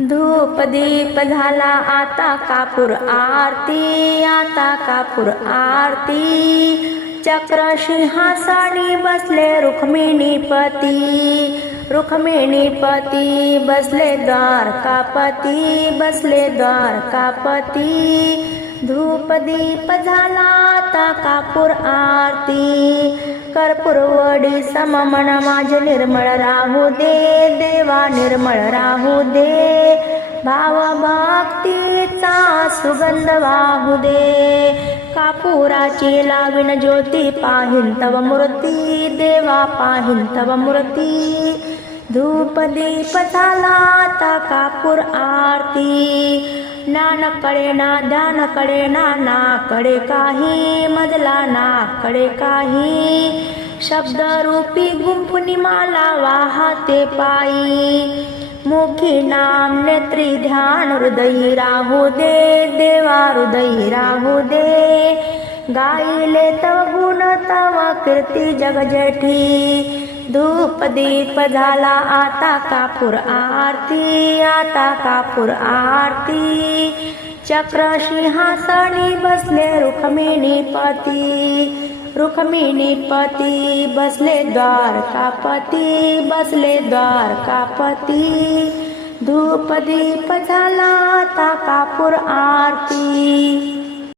धूप दीप झाला आता कापूर आरती आता कापूर आरती. चक्र सिंहासनी बसले रुक्मिणीपती रुक्मिणीपती बसले द्वारकापती बसले द्वारकापती धूप दीप झाला आता कापूर आरती. कर्पूर वडी सममन माझ निर्मळ राहू दे देवा निर्मळ राहू दे. भाव भक्तीचा सुगंध वाहू दे. कापुराची लावीन ज्योती पाहिन तव मूर्ती देवा पाहिन तव मूर्ती. धूप दीप झाला कापूर आरती. नानकडे ना ध्यानकडे ना नाकडे काही मजला नाकडे काही. शब्दरूपी गुंफुनी माला वाहते पायी. मुखी नाम नेत्री ध्यान हृदयी राहू दे देवा हृदयी राहू दे. गाईले तव गुण तव कीर्ती जग जेठी. धूप दीप झाला आता कापूर आरती आता कापूर आरती. चक्र रुक्मिणी बसले रुक्मिणीपती रुक्मिणीपती बसले द्वारकापती बसले द्वारकापती धूप दीप झाला आता कापूर आरती.